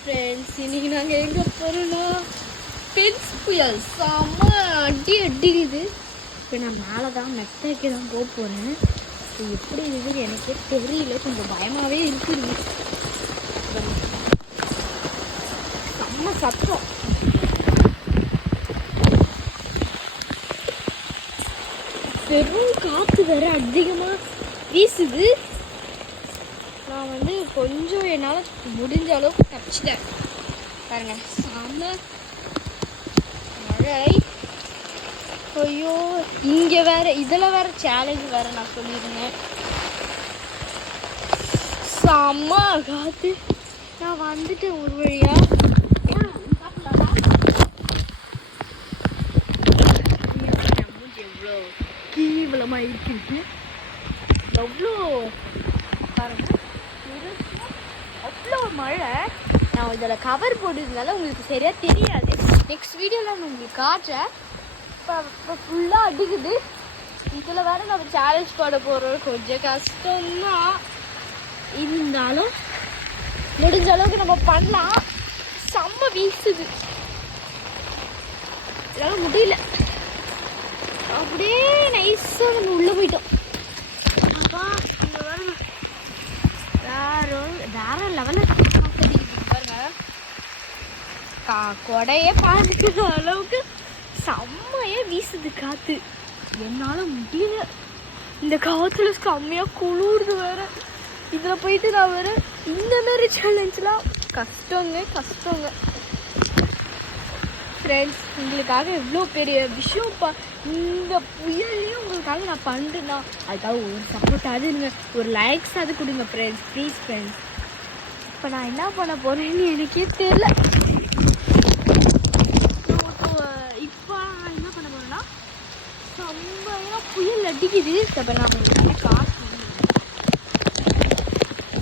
Friends, இன்னைக்கு நாங்கள் எங்கே போகிறோன்னா பென்ஸ் புயல் செம்ம அடிக்குது. இப்போ நான் மேலே தான் மெத்தைக்கு தான் போக போகிறேன். இது எப்படி இருக்குதுன்னு எனக்கே தெரியல, கொஞ்சம் பயமாகவே இருக்குது. செம்ம சத்தம். பெரும் காற்று வேற அதிகமாக வீசுது. நான் வந்து கொஞ்சம் என்னால் முடிஞ்ச அளவுக்கு தப்பிச்சிட்டேன் பாருங்க. செம்ம மழை. ஐயோ, இங்கே வேற இதில் வேற சேலஞ்ச் வேற நான் சொல்லியிருந்தேன். செம்ம காற்று. நான் வந்துட்டேன் ஒரு வழியா. எவ்வளோ கீவலமாக இருக்கு, எவ்வளோ பாருங்க. அவ்வளோ மழை. நான் இதில் கவர் போட்டதுனால உங்களுக்கு சரியாக தெரியாது. நெக்ஸ்ட் வீடியோவில் நான் உங்களுக்கு காட்டுறேன். இப்போ ஃபுல்லாக அடிக்குது. இதில் வேறு நம்ம சேலஞ்ச் போட போகிறோம். கொஞ்சம் கஷ்டம்தான், இருந்தாலும் முடிஞ்ச அளவுக்கு நம்ம பண்ணலாம். செம்ம வீசுது, இதெல்லாம் முடியல. அப்படியே நைஸாக நம்ம உள்ளே போயிட்டோம். அப்பா அங்கே வேற லெவலில் பாருங்க. கொடையே பார்த்துக்கிற அளவுக்கு செம்மையே வீசுது காற்று. என்னால் முடியல. இந்த காற்றுல செம்மையாக குளிர்து வேற. இதில் போயிட்டு நான் வேற இந்த மாதிரி சேலஞ்செலாம் கஷ்டங்க ஃப்ரெண்ட்ஸ். உங்களுக்காக எவ்வளோ பெரிய விஷயம் இந்த புயல்லையும் உங்களுக்காக நான் பண்ணுறேன்னா அதுக்காக ஒரு சப்போர்ட்டாவது இருங்க, ஒரு லைக்ஸ் அது கொடுங்க ஃப்ரெண்ட்ஸ், ப்ளீஸ் ஃப்ரெண்ட்ஸ். இப்போ நான் என்ன பண்ண போகிறேன்னு எனக்கே தெரியல. இப்போ நான் என்ன பண்ண போகிறேன்னா செம்மையாக புயல் அடிக்குது. இப்போ நான் உங்களுக்கு காற்று